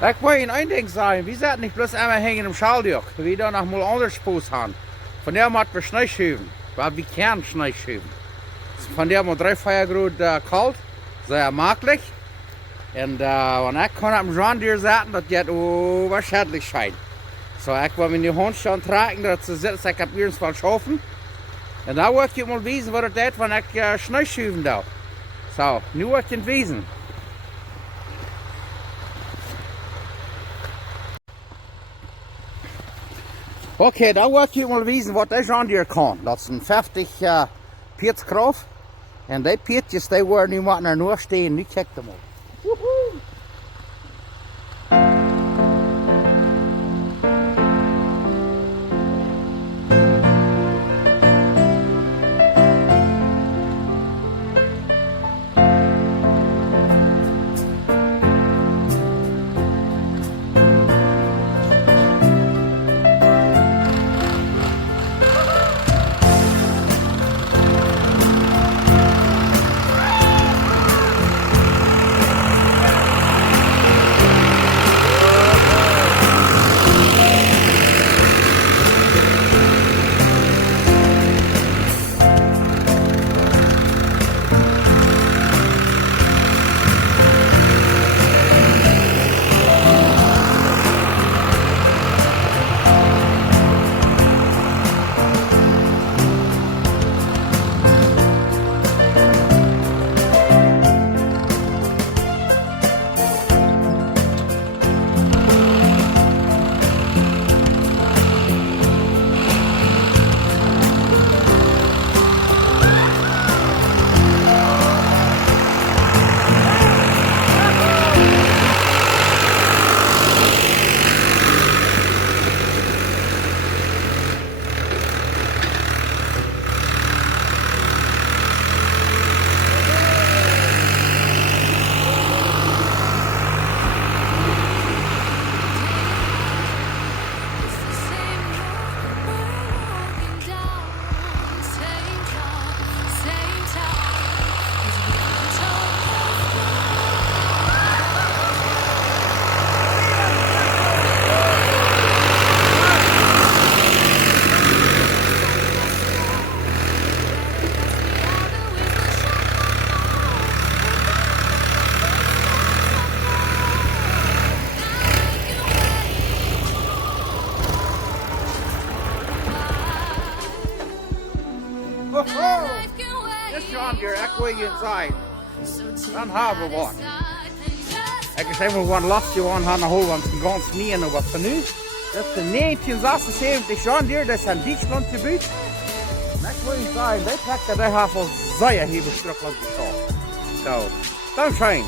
Ik wil je een ding zeggen, we zaten niet bloß einmal hängen im Schaldjoch, we dan nog mal anders Spoes haben. Von der moeten we Schnee schuiven, weil wir können Schnee schuiven. Von der moet 3 Grad kalt, sehr makkelijk. En wanneer ik gewoon op John Deere zaten, dat gaat waarschijnlijk zijn. So, ik wil met die hond schon tragen, dat ze zitten, ik heb eerst wel schaffen. En dan wil ik je mal wijzen wat het is, wanneer ik Schnee schuiven doe. So, nu wil ik je het wijzen. Oké, dan wil ik je mal wijzen wat deze John Deere kan. Dat is een 50 peetskracht. En die peetjes die worden nu maar naar noord staan. Nu kijk hem op. Woehoe! This John Deere, ik wil je zijn. Dan hebben we wat. Ik is helemaal wat lastig aan gaan houden, want het gaat niet en wat van nu. Dat is de 1976 John Deere, dat is in Duitsland gebeurd. En ik wil je zijn, die tractor die heeft al zeer heel Schtrucklaunt gestaan. Zo, dan schijn.